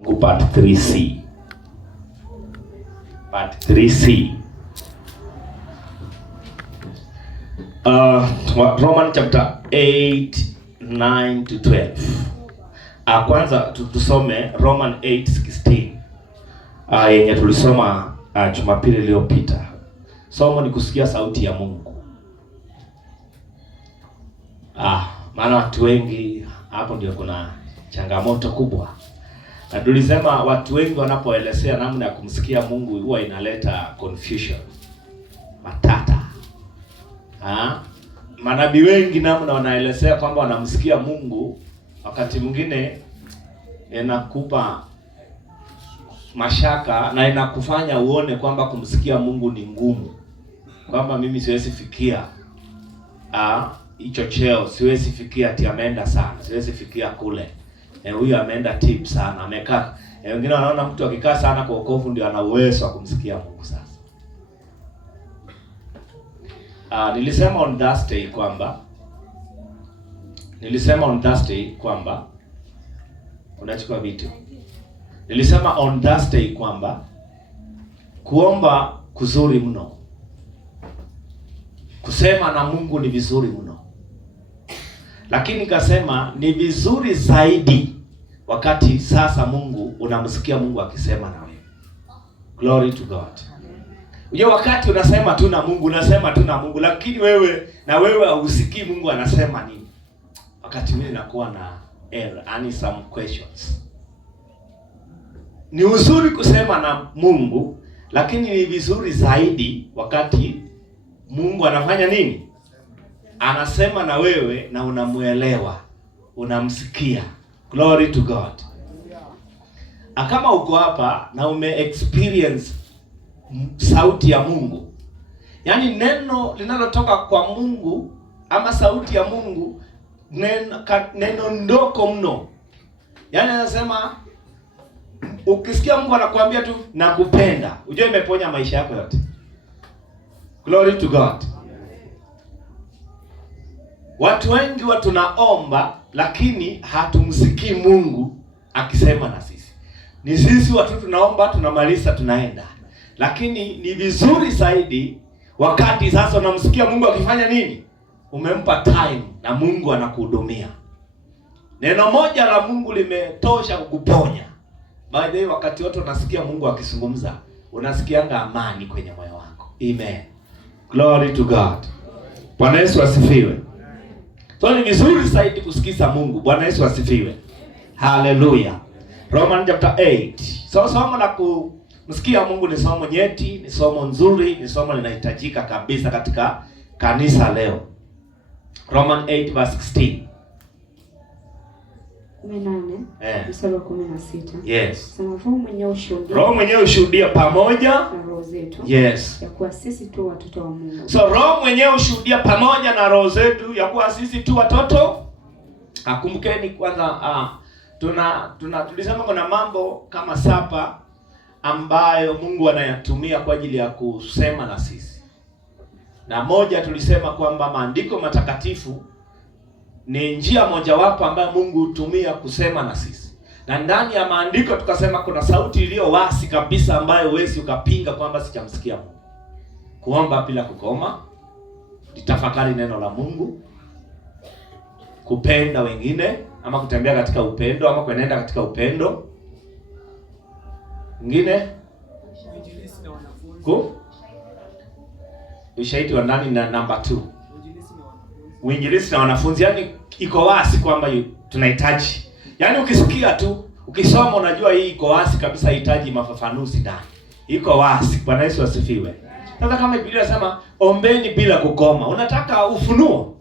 Part 3C. Part 3C. Roman chapter 8, 9 to 12. Kwanza tusome Roman 8:16. Yenye tulisoma Jumapili iliyopita. Somo ni kusikia sauti ya Mungu. Maana watu wengi hapo ndio kuna changamoto kubwa. Na tulisema watu wengi wanapoelezea namna ya kumsikia Mungu huwa inaleta confusion, matata. Manabii wengi namna wanaelezea kwamba wanamsikia Mungu, wakati mwingine inakupa mashaka na inakufanya uone kwamba kumsikia Mungu ni ngumu. Kwamba mimi siwezi fikia hicho cheo, siwezi fikia ati ameenda sana, siwezi fikia kule. Huyu ameenda tip sana, amekaa. Wengine wanaona mtu akikaa sana kwa wokovu ndio ana uwezo wa kumsikia Mungu sasa. Nilisema on Thursday kwamba unachukua vitu. Nilisema on Thursday kwamba kuomba kuzuri mno. Kusema na Mungu ni vizuri mno. Lakini nikasema ni vizuri zaidi wakati sasa Mungu unamsikia Mungu akisema na wewe. Glory to God. Unajua wakati unasema tu na Mungu, lakini wewe hausikii Mungu anasema nini. Wakati mimi nakuwa na error, some questions. Ni uzuri kusema na Mungu, lakini ni vizuri zaidi wakati Mungu anafanya nini? Anasema na wewe na unamuelewa, unamsikia. Glory to God. Kama uko hapa na ume-experience sauti ya Mungu, yaani neno linalotoka kwa Mungu ama sauti ya Mungu, neno ndoko mno. Yaani anasema ukisikia Mungu anakuambia tu nakupenda, ujue imeponya maisha yako yote. Glory to God. Watu wengi tunaomba lakini hatumsikii Mungu akisema na sisi. Ni sisi watu tunaomba, tunamaliza, tunaenda. Lakini ni vizuri zaidi wakati sasa unamsikia Mungu akifanya nini? Umempa time na Mungu anakuhudumia. Neno moja la Mungu limetosha kukuponya. By the way, wakati wote unasikia Mungu akizungumza, unasikianga amani kwenye moyo wako. Amen. Glory to God. Bwana Yesu asifiwe. So ni vizuri zaidi kusikiza Mungu. Bwana Yesu asifiwe. Hallelujah. Roman chapter 8. So somo la kumsikia Mungu ni somo nyeti, ni somo nzuri, ni somo linahitajika kabisa katika kanisa leo. Roman 8 verse 16. 18, mstari wa 16. Yes. Sema Roho mwenyewe ushuhudia pamoja na roho zetu. Yes. Ya kuwa sisi tu watoto wa Mungu. So Roho mwenyewe ushuhudia pamoja na roho zetu ya kuwa sisi tu watoto. Kumbukeni kwanza tulisema kuna mambo kama 7 ambayo Mungu anayatumia kwa ajili ya kusema na sisi. Na moja tulisema kwamba maandiko matakatifu ni njia mojawapo ambayo Mungu hutumia kusema na sisi. Na ndani ya maandiko tukasema kuna sauti iliyo wazi kabisa ambayo huwezi ukapinga kwamba sijamsikia Mungu. Kuomba bila kukoma, litafakari neno la Mungu, kupenda wengine ama kutembea katika upendo ama kuenenda katika upendo. Ngine? Ushahidi wa nani na number 2? Uinjilisti na wanafunzi. Yaani iko wazi kwamba tunahitaji. Yaani ukisikia tu, ukisoma unajua hii iko wazi kabisa, haihitaji mafafanuzi ndani. Iko wazi. Bwana Yesu asifiwe. Sasa kama Biblia inasema ombeni bila kukoma, unataka ufunuo?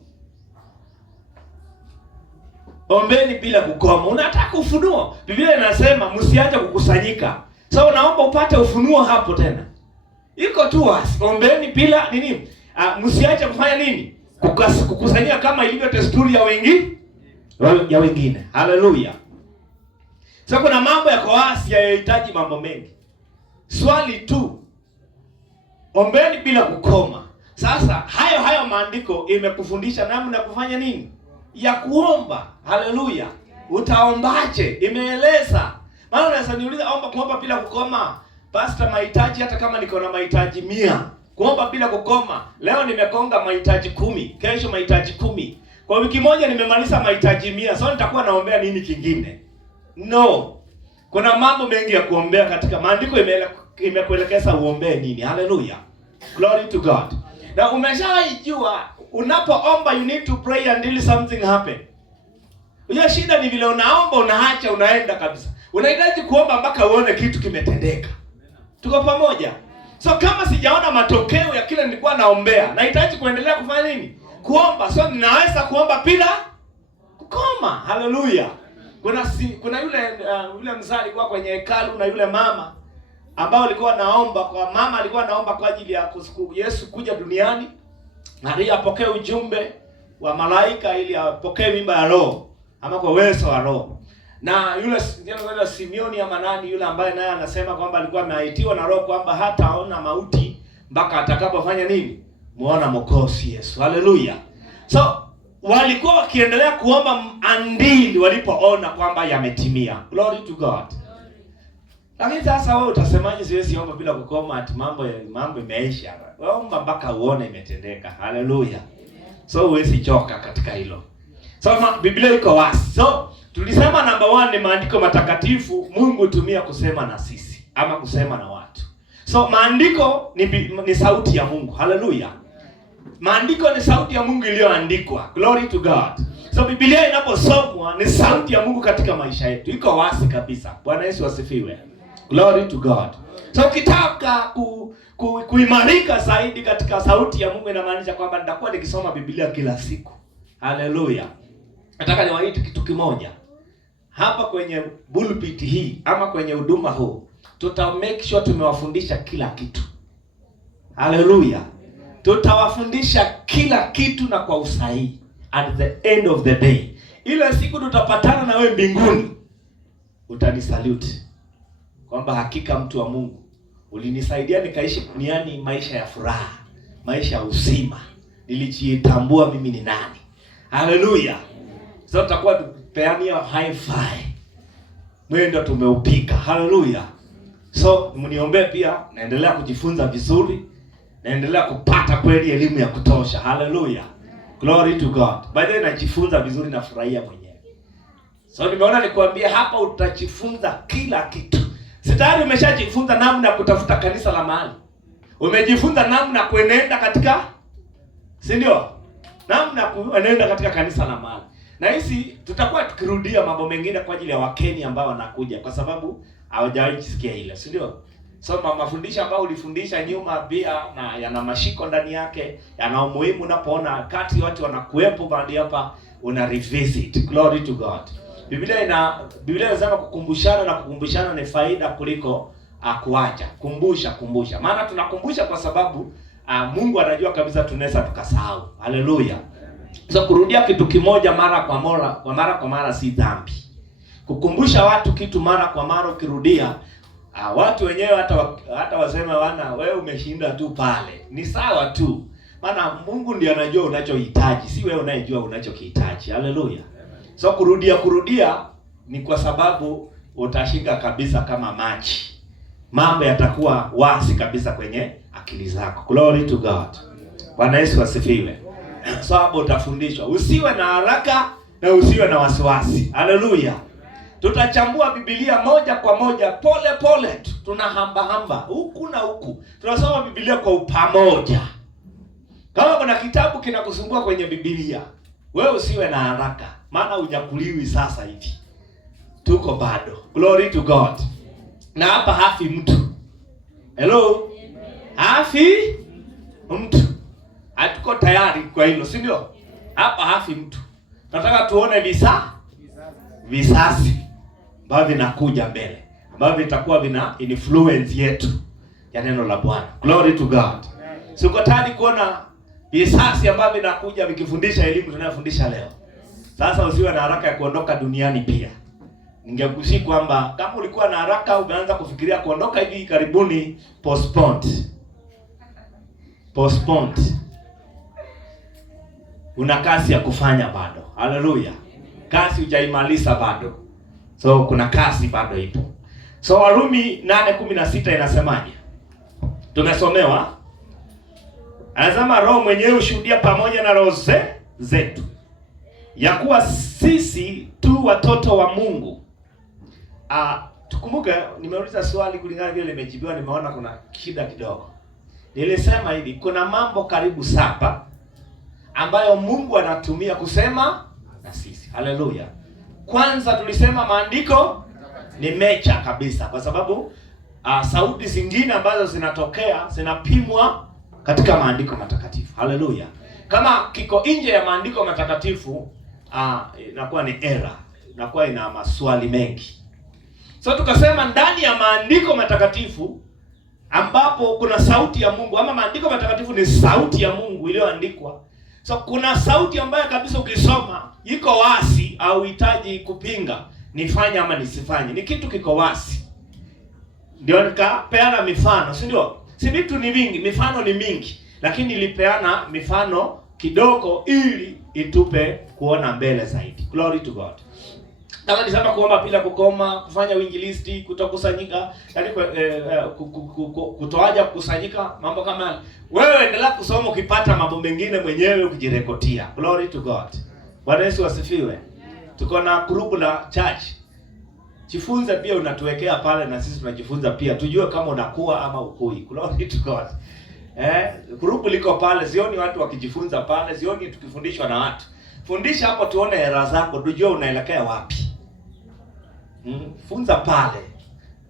Ombeni bila kukoma, unataka ufunuo? Biblia inasema msiache kukusanyika. So unaomba upate ufunuo hapo tena. Iko tu wazi. Ombeni bila nini? Msiache kufanya nini? Kukusanyika kama ilivyo desturi ya wengine. Hallelujah. Sasa kuna mambo yako wazi yanayohitaji mambo mengi. Swali tu, ombeni bila kukoma. Sasa hayo maandiko imekufundisha namna ya kufanya nini? Ya kuomba. Hallelujah. Utaombaje? Imeeleza Maana unaweza niuliza kuomba bila kukoma. Pastor, mahitaji hata kama niko na mahitaji 100, kuomba bila kukoma. Leo nimekonga mahitaji 10, kesho mahitaji 10. Kwa wiki moja nimemaliza mahitaji 100. So nitakuwa naombea nini kingine? No. Kuna mambo mengi ya kuombea katika maandiko imekuelekeza uombee nini. Hallelujah. Glory to God. Na umeshaijua unapoomba you need to pray until something happen. Hiyo shida ni vile unaomba unaacha unaenda kabisa. Unahitaji kuomba mpaka uone kitu kimetendeka. Tuko pamoja? So kama sijaona matokeo ya kile nilikuwa naombea, nahitaji kuendelea kufanya nini? Kuomba. So ninaweza kuomba bila kukoma. Hallelujah. Kuna yule mzee alikuwa kwenye hekalu na yule mama ambao alikuwa anaomba kwa ajili ya Yesu kuja duniani na ili apokee ujumbe wa malaika ili apokee mimba ya Roho ama kwa uwezo wa Roho. Na yule Simeoni ama nani yule ambaye naye anasema kwamba alikuwa ameaitiwa na Roho kwamba hataona mauti mpaka atakapofanya nini? Muona Mwokozi Yesu. Hallelujah. So walikuwa wakiendelea kuomba andili walipoona kwamba yametimia. Glory to God. Lakini sasa wewe utasemaje siwezi omba bila kukoma ati mambo imeisha. Wewe omba mpaka uone imetendeka. Hallelujah. So huwezi choka katika hilo. So Biblia iko wazi. So tulisema number 1 ni maandiko matakatifu Mungu hutumia kusema na sisi ama kusema na watu. So maandiko ni sauti ya Mungu. Hallelujah. Maandiko ni sauti ya Mungu iliyoandikwa. Glory to God. So Biblia inaposomwa ni sauti ya Mungu katika maisha yetu. Iko wazi kabisa. Bwana Yesu asifiwe. Glory to God. So ukitaka kuimarika zaidi katika sauti ya Mungu inamaanisha kwamba nitakuwa nikisoma Biblia kila siku. Hallelujah. Nataka niwaite kitu kimoja. Hapa kwenye pulpit hii ama kwenye huduma huu make sure tumewafundisha kila kitu. Hallelujah. Tutawafundisha kila kitu na kwa usahihi at the end of the day. Ile siku tutapatana na wewe mbinguni, utanisalute kwamba hakika mtu wa Mungu ulinisaidia nikaishi duniani maisha ya furaha, maisha ya uzima. Nilijitambua mimi ni nani. Hallelujah. Sasa tutakuwa tupeania high five. Mwendo tumeupika. Hallelujah. So mniombee pia, naendelea kujifunza vizuri, naendelea kupata kweli elimu ya kutosha. Hallelujah. Glory to God. By the way, najifunza vizuri na furahia mwenyewe. So nimeona nikwambie hapa utajifunza kila kitu. Sitari umeshajifunza namna ya kutafuta kanisa la mahali. Umejifunza namna kuenenda katika, si ndio? Namna kuenenda katika kanisa la mahali. Na hizi tutakuwa tukirudia mambo mengine kwa ajili ya wakeni ambao wanakuja kwa sababu hawajawahi kusikia ile, si ndio? So mafundisho ambayo ulifundisha nyuma pia na yana mashiko ndani yake, yana umuhimu unapoona kati watu wanakuepo baada hapa una revisit. Glory to God. Biblia inasema kukumbushana ni faida kuliko kuacha. Kumbusha. Maana tunakumbusha kwa sababu Mungu anajua kabisa tunaweza tukasahau. Hallelujah. So kurudia kitu kimoja mara kwa mara si dhambi. Kukumbusha watu kitu mara kwa mara ukirudia, watu wenyewe hata waseme wewe umeshinda tu pale. Ni sawa tu. Maana Mungu ndiye anajua unachohitaji, si wewe unayejua unachokihitaji. Hallelujah. So kurudia ni kwa sababu utashika kabisa kama maji. Mambo yatakuwa wazi kabisa kwenye akili zako. Glory to God. Bwana Yesu asifiwe. So hapo utafundishwa. Usiwe na haraka na usiwe na wasiwasi. Hallelujah. Tutachambua Biblia moja kwa moja, pole. Tunahamba huku na huku. Tunasoma Biblia kwa upamoja. Kama kuna kitabu kinakusumbua kwenye Biblia, wewe usiwe na haraka. Maana hujakuliwi sasa hivi. Tuko bado. Glory to God. Na hapa hafi mtu. Hello? Hafi mtu. Hatuko tayari kwa hilo, si ndio? Hapa hafi mtu. Nataka tuone visasi ambavyo vinakuja mbele, ambavyo vitakuwa vina influence yetu ya neno la Bwana. Glory to God. Siko tayari kuona visasi ambavyo vinakuja vikifundisha elimu tunayofundisha leo. Sasa usiwe na haraka ya kuondoka duniani pia. Ningekusihi kwamba kama ulikuwa na haraka umeanza kufikiria kuondoka hivi karibuni, postponed. Una kazi ya kufanya bado. Hallelujah. Kazi hujaimaliza bado. So kuna kazi bado ipo. So Warumi 8:16 inasemaje? Tumesomewa. Anasema Roho mwenyewe hushuhudia pamoja na roho zetu ya kuwa sisi tu watoto wa Mungu. Tukumbuke nimeuliza swali kulingana vile limejibiwa, nimeona kuna shida kidogo. Nilisema hivi, kuna mambo karibu 7 ambayo Mungu anatumia kusema na sisi. Haleluya. Kwanza tulisema maandiko ni mecha kabisa, kwa sababu sauti zingine ambazo zinatokea zinapimwa katika maandiko matakatifu. Haleluya. Kama kiko nje ya maandiko matakatifu inakuwa ni error, inakuwa ina maswali mengi. So tukasema ndani ya maandiko matakatifu ambapo kuna sauti ya Mungu, ama maandiko matakatifu ni sauti ya Mungu iliyoandikwa. So kuna sauti ambayo kabisa ukisoma iko wazi, au hitaji kupinga nifanye ama nisifanye, ni kitu kiko wazi. Ndio nikapeana mifano, si ndio? Si vitu ni vingi, mifano ni mingi, lakini nilipeana mifano kidogo ili itupe kuona mbele zaidi. Glory to God. Kama nisema kuomba bila kukoma, kufanya uinjilisti, kutokusanyika, yani kutoaja kukusanyika, mambo kama wewe endelea kusoma, ukipata mambo mengine mwenyewe ukijirekotia. Glory to God. Bwana Yesu asifiwe. Tuko na group la church. Jifunze pia, unatuwekea pale na sisi tunajifunza pia. Tujue kama unakuwa ama ukui. Glory to God. Group liko pale, sioni watu wakijifunza pale, sioni tukifundishwa na watu. Fundisha hapo tuone hela zako, tujue unaelekea wapi. Funza pale.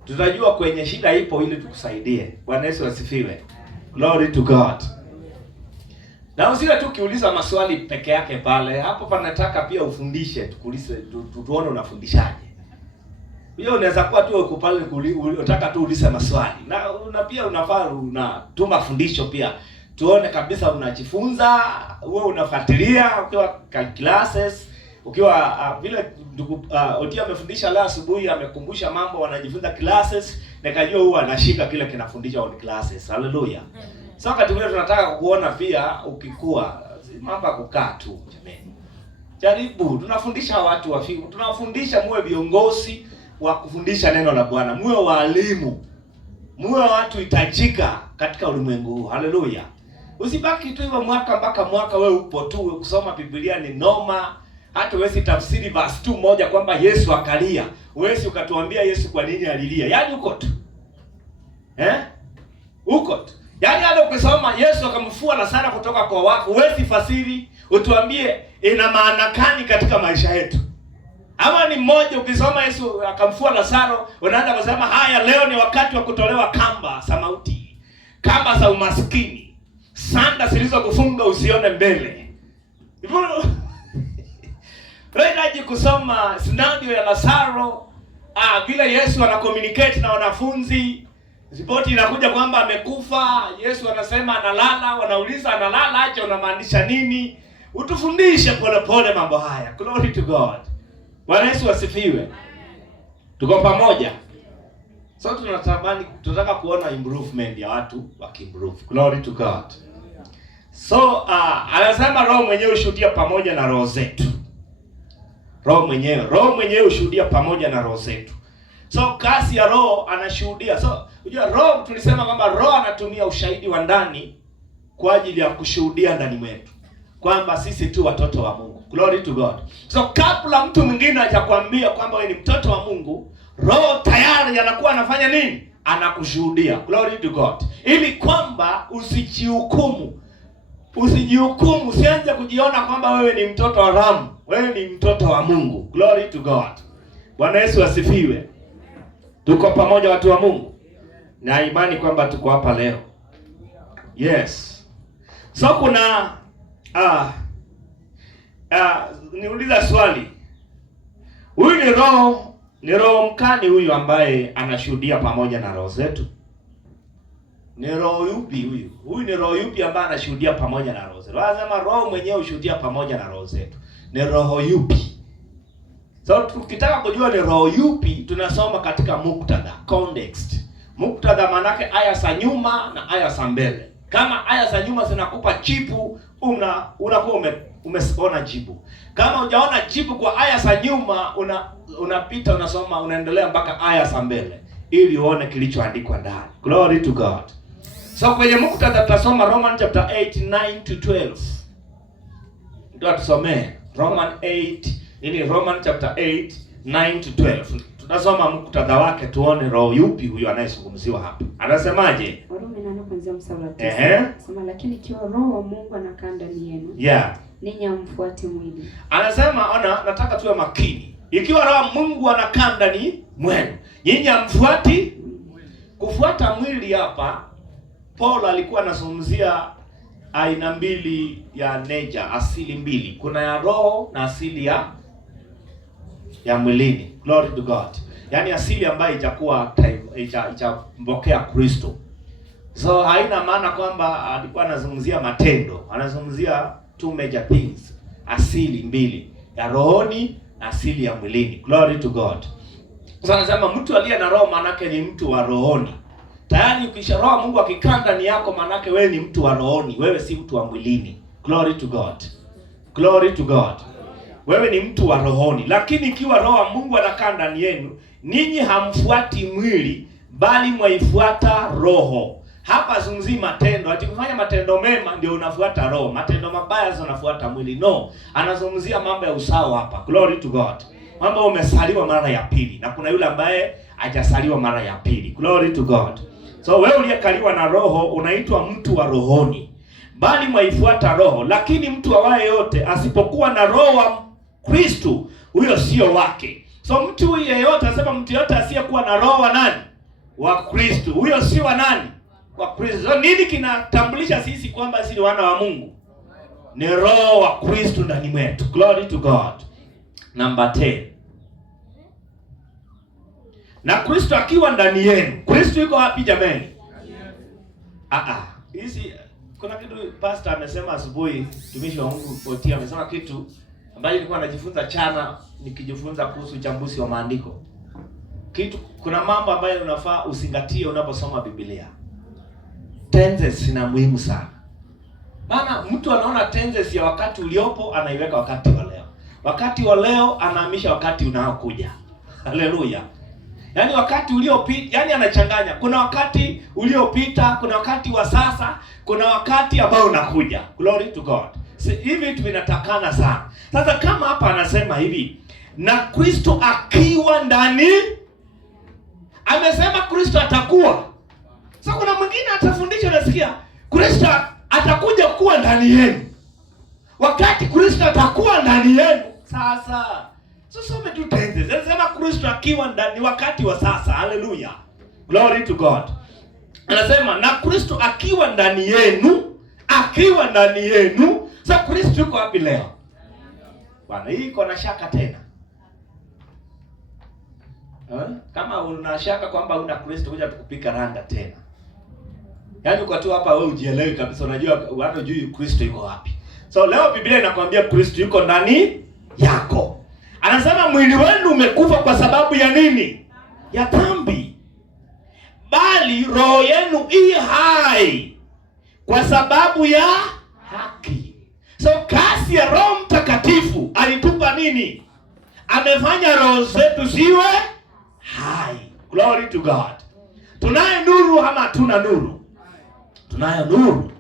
Tutajua kwenye shida ipo ili tukusaidie. Bwana Yesu asifiwe. Glory to God. Na usiwe tu kiuliza maswali peke yake pale. Hapo panataka pia ufundishe, tukuulize tuone unafundishaje. Hiyo unaweza kuwa tu uko pale unataka tu ulize maswali. Na pia unafaa unatuma fundisho pia. Tuone kabisa unajifunza, wewe unafuatilia ukiwa classes, ukiwa vile ndugu Otia amefundisha leo asubuhi, amekumbusha mambo wanajifunza classes, nikajua huwa anashika kile kinafundisha on classes. Hallelujah. Sasa wakati vile tunataka kuona pia ukikua, mambo ya kukaa tu jamani. Jaribu, tunafundisha watu wafiku, tunafundisha muwe viongozi wa kufundisha neno la Bwana, muwe walimu, muwe watu hitajika katika ulimwengu huu. Hallelujah. Usibaki tu hivyo mwaka mpaka mwaka wewe upo tu kusoma Biblia ni noma. Hata wewe tafsiri verse 2 moja kwamba Yesu akalia. Wewe ukatuambia Yesu kwa nini alilia. Yaani uko tu. Uko tu. Yaani hata ukisoma Yesu akamfufua Lazaro kutoka kwa wafu, wewe fasiri utuambie ina maana gani katika maisha yetu. Ama ni mmoja ukisoma Yesu akamfufua Lazaro, unaanza kusema haya leo ni wakati wa kutolewa kamba za mauti. Kamba za umaskini. Sanda zilizokufunga usione mbele. Hivyo wewe kusoma scenario ya Lazaro, vile Yesu ana communicate na wanafunzi, ripoti inakuja kwamba amekufa, Yesu anasema analala, wanauliza analala aje, unamaanisha nini? Utufundishe pole pole mambo haya. Glory to God. Bwana Yesu asifiwe. Tuko pamoja. So tunataka kuona improvement ya watu wakimprove. Glory to God. So anasema Roho mwenyewe hushuhudia pamoja na roho zetu. Roho mwenyewe hushuhudia pamoja na roho zetu. So kazi ya Roho anashuhudia. So unajua Roho, tulisema kwamba Roho anatumia ushahidi wa ndani kwa ajili ya kushuhudia ndani mwetu kwamba sisi tu watoto wa Mungu. Glory to God. So kabla mtu mwingine hajakwambia kwamba wewe ni mtoto wa Mungu, Roho tayari anakuwa anafanya nini? Anakushuhudia. Glory to God. Ili kwamba usijihukumu, usianze kujiona kwamba wewe ni mtoto wa Ramu, wewe ni mtoto wa Mungu. Glory to God. Bwana Yesu asifiwe. Tuko pamoja watu wa Mungu. Na imani kwamba tuko hapa leo. Yes. So kuna niuliza swali. Huyu ni roho mkani huyu ambaye anashuhudia pamoja na roho zetu? Ni roho yupi huyu? Huyu ni roho yupi ambaye anashuhudia pamoja na roho zetu? Lazima Roho mwenyewe hushuhudia pamoja na roho zetu. Ni roho yupi? So tukitaka kujua ni roho yupi, tunasoma katika muktadha, context. Muktadha manake aya za nyuma na aya za mbele. Kama aya za nyuma zinakupa jibu, unakuwa umeona jibu. Kama hujaona jibu kwa aya za nyuma, unapita unasoma, unaendelea mpaka aya za mbele ili uone kilichoandikwa ndani. Glory to God. So kwenye muktadha tutasoma Roman chapter 8 9 to 12. Ndio tusomee Roman chapter 8 9 to 12. Tunasoma muktadha wake tuone roho yupi huyo anayezungumziwa hapa. Anasemaje? Warumi 8 kuanzia mstari wa 9. Anasema lakini ikiwa roho wa Mungu anakaa ndani yenu, ninyi hamfuati mwili. Anasema nataka tuwe makini. Ikiwa roho wa Mungu anakaa ndani mwenu, nyinyi hamfuati. Kufuata mwili hapa Paul alikuwa anazungumzia aina mbili ya nature, asili mbili. Kuna ya roho na asili ya mwilini. Glory to God. Yaani asili ambayo itampokea Kristo. So haina maana kwamba alikuwa anazungumzia matendo. Anazungumzia two major things. Asili mbili, ya rohoni na asili ya mwilini. Glory to God. So anasema mtu aliye na roho manake ni mtu wa rohoni. Tayari ukisha roho Mungu akikaa ndani yako manake wewe ni mtu wa rohoni, wewe si mtu wa mwilini. Glory to God. Glory to God. Wewe ni mtu wa rohoni. Lakini ikiwa roho wa Mungu anakaa ndani yenu, ninyi hamfuati mwili bali mwaifuata roho. Hapa zungumzi matendo. Ati kufanya matendo mema ndio unafuata roho. Matendo mabaya sio unafuata mwili. No. Anazungumzia mambo ya usawa hapa. Glory to God. Mambo umesaliwa mara ya pili na kuna yule ambaye hajasaliwa mara ya pili. Glory to God. So wewe uliyekaliwa na roho unaitwa mtu wa rohoni. Bali mwaifuata roho, lakini mtu awaye yote asipokuwa na roho wa Kristo, huyo sio wake. So mtu yeyote, anasema mtu yeyote asiyekuwa na roho wa nani? Wa Kristo. Huyo si wa nani? Wa Kristo. So nini kinatambulisha sisi kwamba sisi ni wana wa Mungu? Ni roho wa Kristo ndani mwetu. Glory to God. Number 10. Na Kristo akiwa ndani yenu. Kristo yuko wapi jamani? Hizi kuna kitu pastor amesema asubuhi, tumishi wa Mungu Potia amesema kitu ambayo nilikuwa najifunza chana nikijifunza kuhusu uchambuzi wa maandiko. Kuna mambo ambayo unafaa usingatie unaposoma Biblia. Tenses ni muhimu sana. Maana mtu anaona tenses ya wakati uliopo anaiweka wakati wa leo. Wakati wa leo anahamisha wakati unaokuja. Haleluya. Yaani wakati uliopita, yaani anachanganya. Kuna wakati uliopita, kuna wakati wa sasa, kuna wakati ambao unakuja. Glory to God. Hivi vitu vinatakana sana. Sasa kama hapa anasema hivi, na Kristo akiwa ndani, amesema Kristo atakuwa. Sasa kuna mwingine atafundisha, unasikia, Kristo atakuja kuwa ndani yenu. Wakati Kristo atakuwa ndani yenu, sasa some tu tenses. Anasema Kristo akiwa ndani wakati wa sasa. Hallelujah. Glory to God. Anasema na Kristo akiwa ndani yenu, akiwa ndani yenu. Sasa Kristo yuko wapi leo? Bwana, hii iko na shaka tena. Kama una shaka kwamba una Kristo, kuja tukupika randa tena. Yaani uko tu hapa wewe ujielewi kabisa, unajua watu hujui Kristo yuko wapi. So leo Biblia inakwambia Kristo yuko ndani yako. Anasema mwili wenu umekufa kwa sababu ya nini? Ya dhambi. Bali roho yenu i hai kwa sababu ya haki. So kasi ya Roho Mtakatifu alitupa nini? Amefanya roho zetu ziwe hai. Glory to God. Tunayo nuru ama hatuna nuru? Tunayo nuru.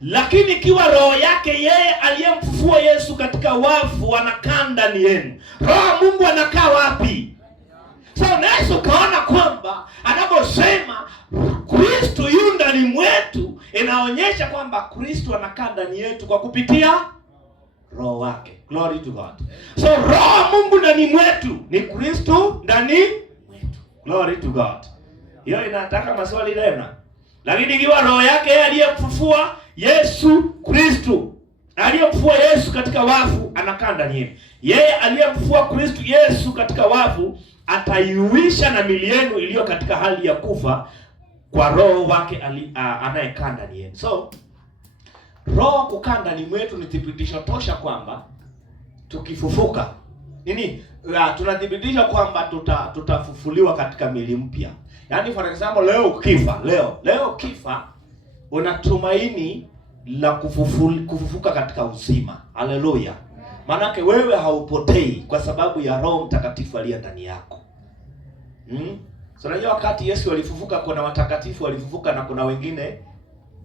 Lakini ikiwa roho yake yeye aliyemfufua Yesu katika wafu anakaa ndani yenu, roho Mungu anakaa wapi? So unaweza ukaona kwamba anaposema Kristo yu ndani mwetu, inaonyesha kwamba Kristo anakaa ndani yetu kwa kupitia roho wake. Glory to God. So roho Mungu ndani mwetu ni Kristo ndani mwetu. Glory to God. Hiyo inataka maswali tena. Lakini ikiwa roho yake yeye aliyemfufua Yesu Kristo, aliyemfufua Yesu katika wafu anakaa ndani yenu. Yeye aliyemfufua Kristo Yesu katika wafu ataiuisha na miili yenu iliyo katika hali ya kufa kwa roho wake anayekaa ndani yenu. So roho kukaa ndani mwetu ni thibitisho tosha kwamba tukifufuka tunathibitisha kwamba tutafufuliwa katika miili mpya. Yaani for example leo ukifa, leo kifa, unatumaini la kufufuka katika uzima. Haleluya. Manake wewe haupotei kwa sababu ya Roho Mtakatifu aliye ndani yako. So unajua wakati Yesu alifufuka kuna watakatifu walifufuka na kuna wengine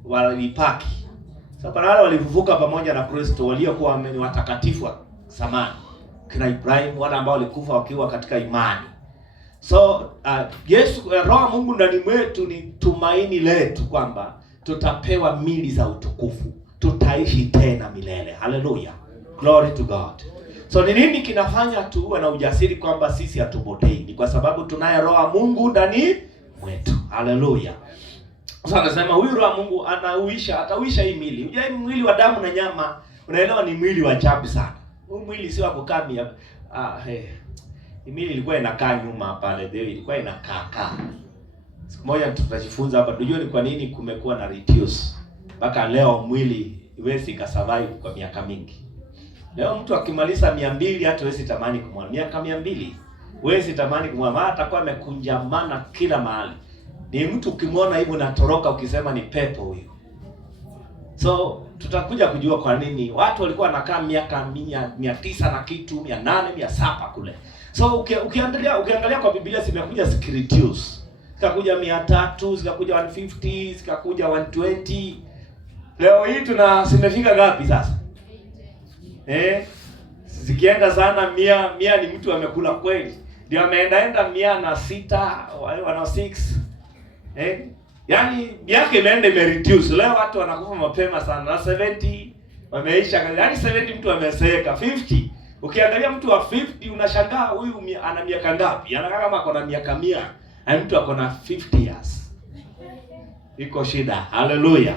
walipaki. Sasa kuna wale walifufuka pamoja na Kristo waliokuwa ni watakatifu wa zamani. Kina Ibrahim, wale ambao walikufa wakiwa katika imani. So Yesu, Roho Mungu ndani mwetu ni tumaini letu kwamba tutapewa mili za utukufu. Tutaishi tena milele. Hallelujah. Glory to God. So ni nini kinafanya tuwe na ujasiri kwamba sisi hatupotei? Ni kwa sababu tunaye Roho Mungu ndani mwetu. Hallelujah. Sasa anasema huyu Roho Mungu atauisha hii mwili. Unajua hii mwili wa damu na nyama, unaelewa ni mwili wa ajabu sana. Huu mwili si wa kukaa mwili ilikuwa inakaa nyuma pale, ndio ilikuwa inakaa. Siku moja tutajifunza hapa tujue ni kwa nini kumekuwa na reduce. Mpaka leo mwili iwezi kasurvive kwa miaka mingi. Leo mtu akimaliza 200 hata huwezi tamani kumwona. Miaka 200 huwezi tamani kumwona, maana atakuwa amekunjamana kila mahali. Ni mtu ukimwona hivi unatoroka ukisema ni pepo huyo. So tutakuja kujua kwa nini watu walikuwa wanakaa miaka 900 na kitu, 800, 700 kule. So ukiangalia kwa Biblia zimekuja reduce. Zikakuja 300, zikakuja 150, zikakuja 120. Leo hii zimefika ngapi sasa? Zikienda sana 100 ni mtu amekula kweli. Ndio ameenda 106, 106. Yaani yake imeenda imereduce. Leo watu wanakufa mapema sana. Na 70 wameisha. Yaani 70 mtu ameseeka. 50. Ukiangalia mtu wa 50 unashangaa huyu ana miaka ngapi? Anakaa kama ako na miaka 100. Na mtu ako na 50 years. Iko shida. Hallelujah.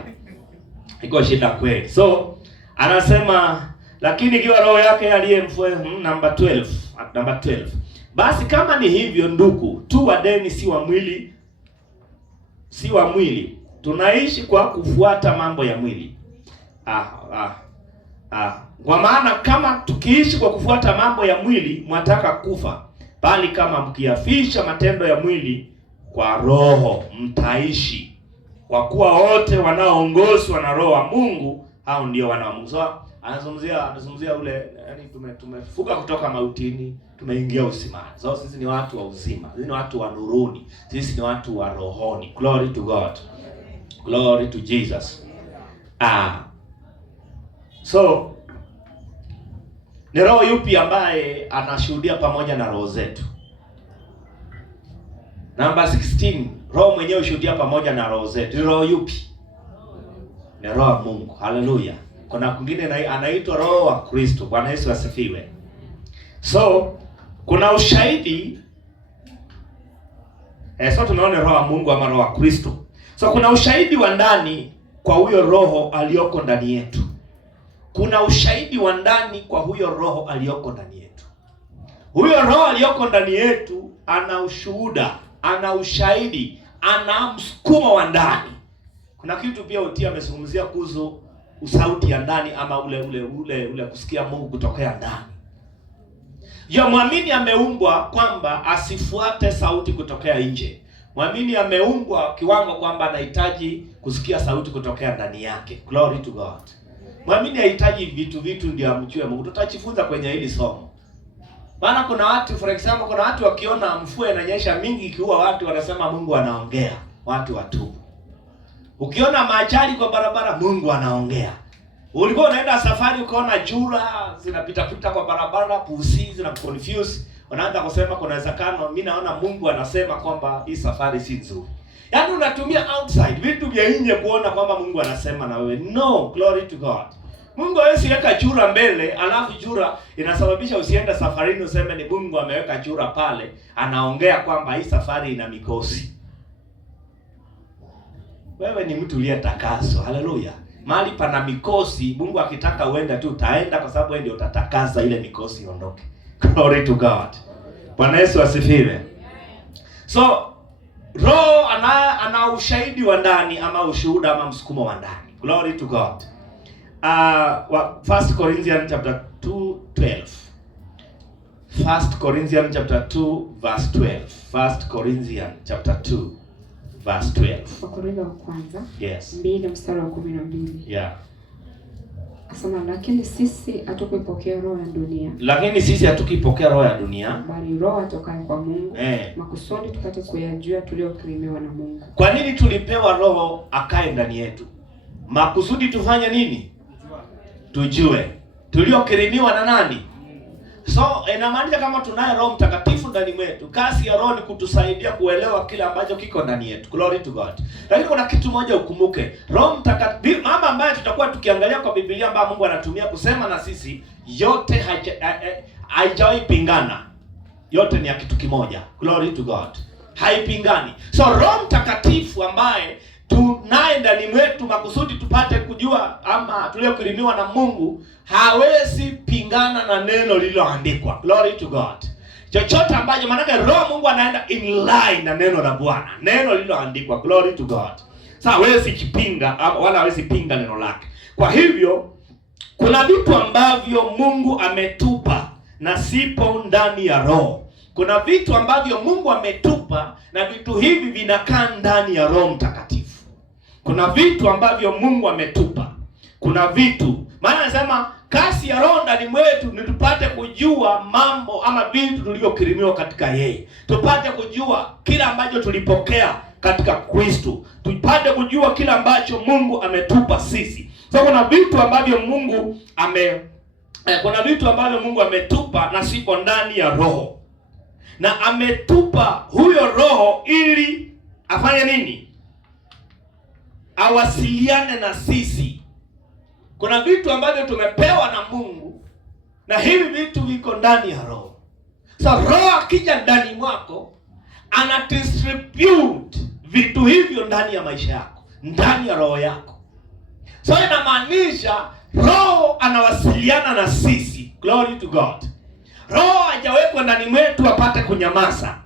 Iko shida kweli. So anasema lakini ikiwa roho yake aliyemfua number 12. Basi kama ni hivyo ndugu, tu wadeni si wa mwili. Tunaishi kwa kufuata mambo ya mwili. Kwa maana kama tukiishi kwa kufuata mambo ya mwili, mwataka kufa. Bali kama mkiafisha matendo ya mwili kwa roho, mtaishi. Kwa kuwa wote wanaoongozwa na Roho wa Mungu, hao ndio wana wa Mungu. So anazungumzia ule, yani tumefuka kutoka mautini, tumeingia usimani. So sisi ni watu wa uzima. Sisi ni watu wa nuruni. Sisi ni watu wa rohoni. Glory to God. Glory to Jesus. So ni roho yupi ambaye anashuhudia pamoja na roho zetu? Number 16, roho mwenyewe hushuhudia pamoja na roho zetu. Ni roho yupi? Ni Roho wa Mungu. Hallelujah. Kuna kwingine anaitwa Roho wa Kristo. Bwana Yesu asifiwe. So kuna ushahidi so tumeona Roho wa Mungu ama Roho wa Kristo. So kuna ushahidi wa ndani kwa huyo roho aliyoko ndani yetu. Kuna ushahidi wa ndani kwa huyo roho aliyoko ndani yetu. Huyo roho aliyoko ndani yetu ana ushuhuda, ana ushahidi, ana msukumo wa ndani. Kuna kitu pia utia amezungumzia kuhusu usauti ya ndani ama ule kusikia Mungu kutokea ndani. Ya muamini ameumbwa kwamba asifuate sauti kutokea nje. Muamini ameumbwa kiwango kwamba anahitaji kusikia sauti kutokea ndani yake. Glory to God. Muamini hahitaji vitu ndio amjue Mungu. Tutajifunza kwenye hili somo. Maana kuna watu, for example, kuna watu wakiona mvua inanyesha mingi ikiua watu wanasema Mungu anaongea. Watu watubu. Ukiona maajali kwa barabara Mungu anaongea. Ulikuwa unaenda safari ukaona jura zinapita kwa barabara, pusi zinakuconfuse, unaanza kusema kuna uwezekano mimi naona Mungu anasema kwamba hii safari si nzuri. Yaani unatumia outside vitu vya nje kuona kwamba Mungu anasema na wewe. No, glory to God. Mungu hawezi weka jura mbele, alafu jura inasababisha usiende safarini useme ni Mungu ameweka jura pale, anaongea kwamba hii safari ina mikosi. Wewe ni mtu uliyetakaswa. Haleluya. Mahali pana mikosi, Mungu akitaka uende tu utaenda kwa sababu wewe ndio utatakaza ile mikosi iondoke. Glory to God. Bwana Yesu asifiwe. So roho ana ushahidi wa ndani ama ushuhuda ama msukumo wa ndani. Glory to God. 1 Corinthians chapter 2:12. 1 Corinthians chapter 2 verse 12. 1 Corinthians chapter 2 verse 12. Wakorintho wa kwanza. Yes. 2 mstari wa 12. Yeah. Asema lakini sisi hatukupokea roho ya dunia. Lakini sisi hatukipokea roho ya dunia, bali roho atokaye kwa Mungu. Makusudi tupate kuyajua tuliokirimiwa na Mungu. Kwa nini tulipewa roho akae ndani yetu? Makusudi tufanye nini? Tujue tuliokirimiwa na nani? So inamaanisha kama tunaye Roho Mtakatifu ndani mwetu, kazi ya roho ni kutusaidia kuelewa kile ambacho kiko ndani yetu. Glory to God. Lakini kuna kitu moja ukumbuke. Roho Mtakatifu, mama ambaye tutakuwa tukiangalia kwa Biblia ambayo Mungu anatumia kusema na sisi, yote haijawahi pingana. Yote ni ya kitu kimoja. Glory to God. Haipingani. So Roho Mtakatifu ambaye tunaye ndani mwetu makusudi tupate kujua ama tuliokirimiwa na Mungu, hawezi pingana na neno lililoandikwa. Glory to God. Chochote ambacho maana Roho Mungu anaenda in line na neno la Bwana, neno lililoandikwa. Glory to God. Sasa hawezi kipinga wala hawezi pinga neno lake. Kwa hivyo kuna vitu ambavyo Mungu ametupa na sipo ndani ya roho. Kuna vitu ambavyo Mungu ametupa na vitu hivi vinakaa ndani ya Roho Mtakatifu. Kuna vitu ambavyo Mungu ametupa. Kuna vitu, maana anasema kazi ya roho ndani mwetu ni tupate kujua mambo ama vitu tulivyokirimiwa katika yeye. Tupate kujua kila ambacho tulipokea katika Kristo. Tupate kujua kila ambacho Mungu ametupa sisi. So kuna vitu ambavyo Mungu ametupa na siko ndani ya roho. Na ametupa huyo roho ili afanye nini? Awasiliane na sisi. Kuna vitu ambavyo tumepewa na Mungu na hivi vitu viko ndani ya roho. So roho akija ndani mwako, ana distribute vitu hivyo ndani ya maisha yako, ndani ya roho yako. So inamaanisha roho anawasiliana na sisi. Glory to God. Roho hajawekwa ndani mwetu apate kunyamaza.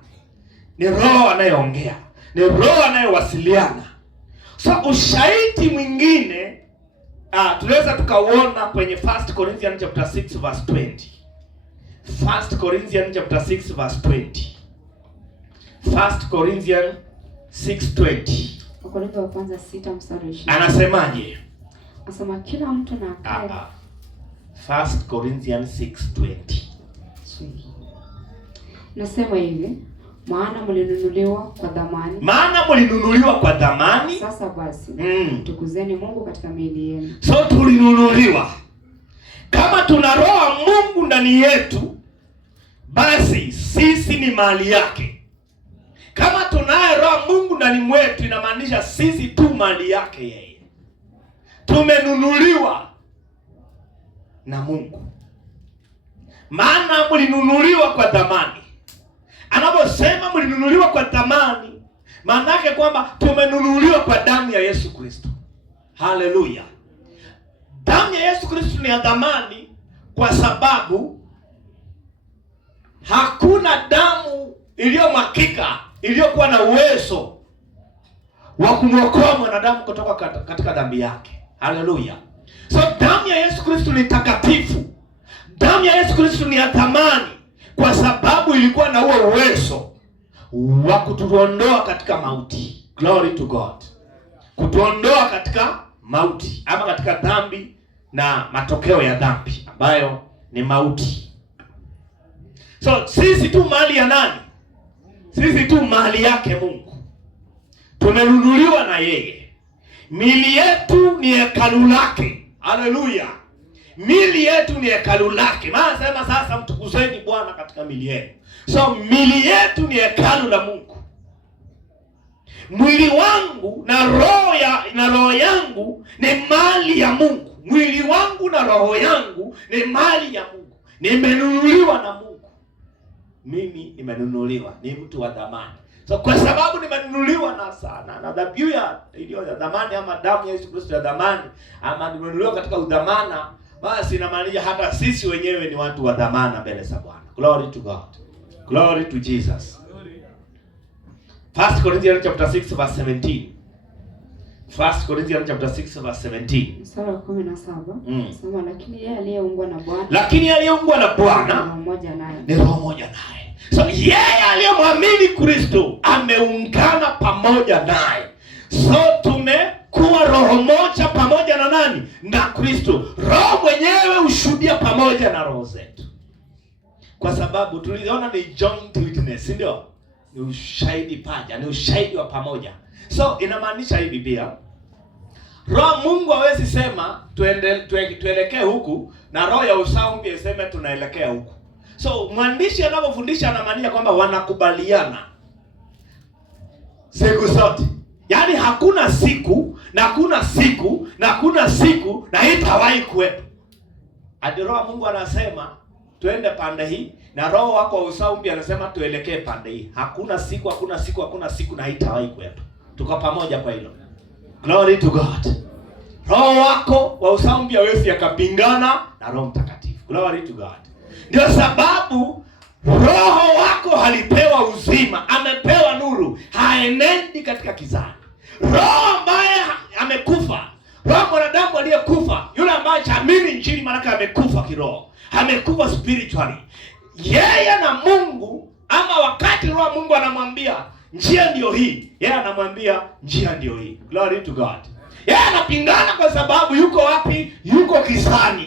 Ni roho anayeongea, ni roho anayewasiliana. So ushahidi mwingine tunaweza tukauona kwenye 1 Corinthians chapter 6 verse 20. 1 Corinthians chapter 6 verse 20. 1 Corinthians 6:20. Wakorintho wa kwanza 6 mstari 20. Anasemaje? Anasema kila mtu na akae. 1 Corinthians 6:20. Nasema hivi, maana mlinunuliwa kwa dhamani. Maana mlinunuliwa kwa dhamani. Sasa basi, tukuzeni Mungu katika miili yenu. So tulinunuliwa. Kama tuna roho Mungu ndani yetu, basi sisi ni mali yake. Kama tunaye roho Mungu ndani mwetu, inamaanisha sisi tu mali yake yeye. Tumenunuliwa na Mungu. Maana mlinunuliwa kwa dhamani. Anaposema mlinunuliwa kwa dhamani, maana yake kwamba tumenunuliwa kwa damu ya Yesu Kristo. Haleluya. Damu ya Yesu Kristo ni ya dhamani kwa sababu hakuna damu iliyomwagika iliyokuwa na uwezo wa kumwokoa mwanadamu kutoka katika dhambi yake. Haleluya. So damu ya Yesu Kristo ni takatifu. Damu ya Yesu Kristo ni ya dhamani kwa sababu ilikuwa na huo uwezo wa kutuondoa katika mauti. Glory to God. Kutuondoa katika mauti ama katika dhambi na matokeo ya dhambi ambayo ni mauti. So sisi tu mali ya nani? Sisi tu mali yake Mungu. Tumenunuliwa na yeye. Mili yetu ni hekalu lake. Haleluya. Mili yetu ni hekalu lake. Maana sema sasa mtukuzeni Bwana katika mili yenu. So mili yetu ni hekalu la Mungu. Mwili wangu na roho yangu ni mali ya Mungu. Mwili wangu na roho yangu ni mali ya Mungu. Nimenunuliwa na Mungu. Mimi nimenunuliwa, ni mtu wa dhamani. So kwa sababu nimenunuliwa na dhabihu iliyo ya dhamani ama damu ya Yesu Kristo ya dhamani, ama nimenunuliwa katika udhamana, basi inamaanisha hata sisi wenyewe ni watu wa dhamana mbele za Bwana. Glory to God. Glory to Jesus. 1 Corinthians chapter 6 verse 17. 1 Corinthians chapter 6 verse 17. Mstari wa 17. Sema lakini yeye aliyeungwa na Bwana. Lakini aliyeungwa na Bwana ni roho moja naye. Ni roho moja naye. So yeye aliyemwamini Kristo ameungana pamoja naye. So tumekuwa roho moja pamoja na nani? Na Kristo. Roho mwenyewe hushuhudia pamoja na roho zetu, kwa sababu tuliona ni joint witness, ndio? Ni ushahidi paja, ni ushahidi wa pamoja. So inamaanisha hivi pia, Roho Mungu hawezi sema tuelekee huku na roho ya usaumbi iseme tunaelekea huku. So mwandishi anapofundisha anamaanisha kwamba wanakubaliana siku zote. Yaani hakuna siku na hakuna siku na hakuna siku na haitawahi kuwepo. Hadi Roho Mungu anasema tuende pande hii na roho wako wa usaumbi anasema tuelekee pande hii. Hakuna siku, hakuna siku, hakuna siku na haitawahi kuwepo. Tuko pamoja kwa hilo. Glory to God. Roho wako wa usaumbi hawezi akapingana na Roho Mtakatifu. Glory to God. Ndio sababu roho wako alipewa uzima, amepewa nuru, haenendi katika kizani. Roho ambaye amekufa, roho mwanadamu aliyekufa, yule ambaye haamini Injili, maana amekufa kiroho, amekufa spiritually. Yeye na Mungu, ama wakati Roho Mungu anamwambia njia ndio hii, yeye anamwambia njia ndio hii. Glory to God. Yeye anapingana kwa sababu yuko wapi? Yuko kizani.